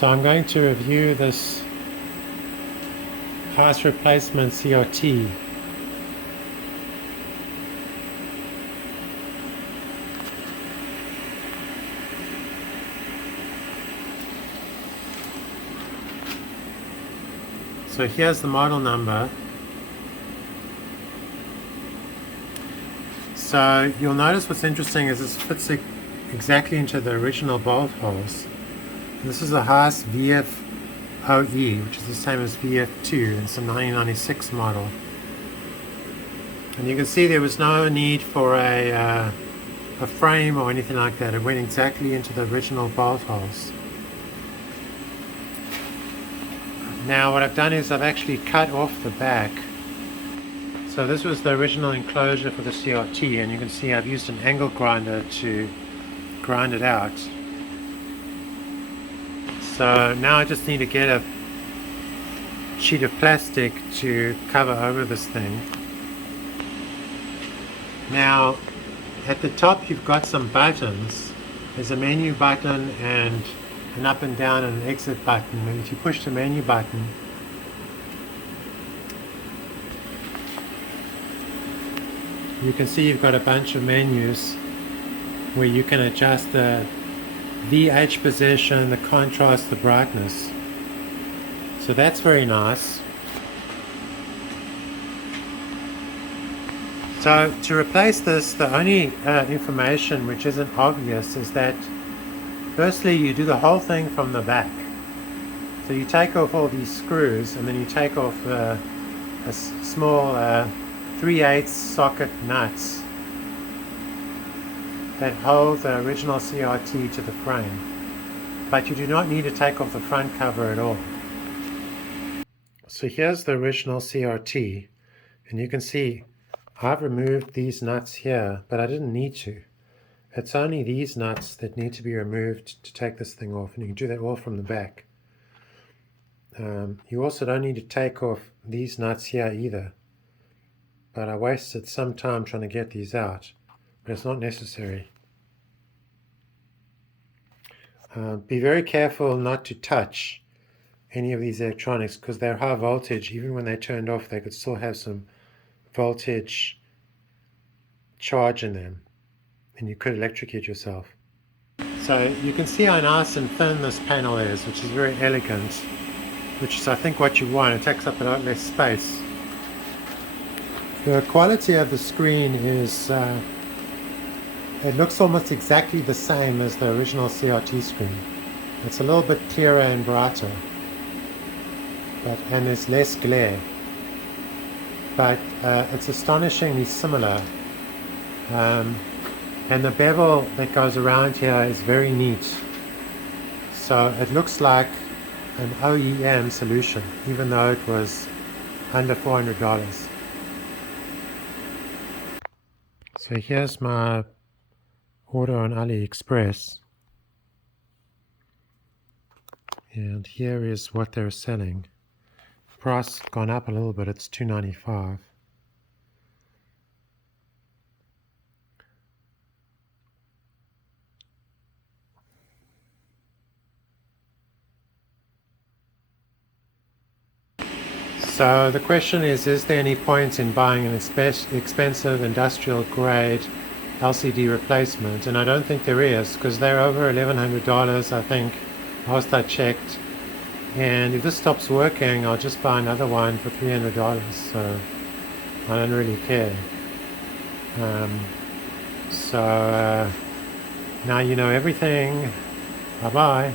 So I'm going to review this Haas replacement CRT. So here's the model number. So you'll notice what's interesting is this fits exactly into the original bolt holes. This is a Haas VFOe, which is the same as VF2. It's a 1996 model. And you can see there was no need for a frame or anything like that. It went exactly into the original bolt holes. Now what I've done is I've actually cut off the back. So this was the original enclosure for the CRT, and you can see I've used an angle grinder to grind it out. So now I just need to get a sheet of plastic to cover over this thing. Now at the top you've got some buttons. There's a menu button and an up and down and an exit button, and if you push the menu button, you can see you've got a bunch of menus where you can adjust the VH position, the contrast, the brightness. So that's very nice. So to replace this, the only information which isn't obvious is that firstly you do the whole thing from the back. So you take off all these screws, and then you take off a small 3/8 socket nuts that hold the original CRT to the frame. But you do not need to take off the front cover at all. So here's the original CRT, and you can see I've removed these nuts here, but I didn't need to. It's only these nuts that need to be removed to take this thing off, and you can do that all from the back. You also don't need to take off these nuts here either, but I wasted some time trying to get these out, but it's not necessary. Be very careful not to touch any of these electronics because they're high voltage. Even when they're turned off, they could still have some voltage charge in them, and you could electrocute yourself. So you can see how nice and thin this panel is, which is very elegant, which is I think what you want. It takes up a lot less space. The quality of the screen is, it looks almost exactly the same as the original CRT screen. It's a little bit clearer and brighter, and there's less glare. But it's astonishingly similar. And the bevel that goes around here is very neat. So it looks like an OEM solution, even though it was under $400. So here's my order on AliExpress. And here is what they're selling. Price gone up a little bit, it's $2.95. So the question is there any point in buying an expensive industrial grade LCD replacement? And I don't think there is, because they're over $1,100 I think, last I checked. And if this stops working, I'll just buy another one for $300, so I don't really care. Now you know everything. Bye bye.